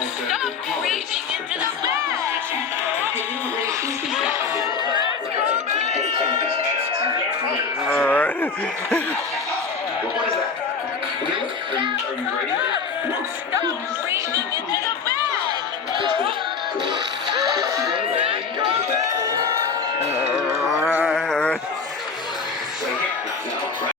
Stop reaching into the bag! What is that? Are you ready? Stop!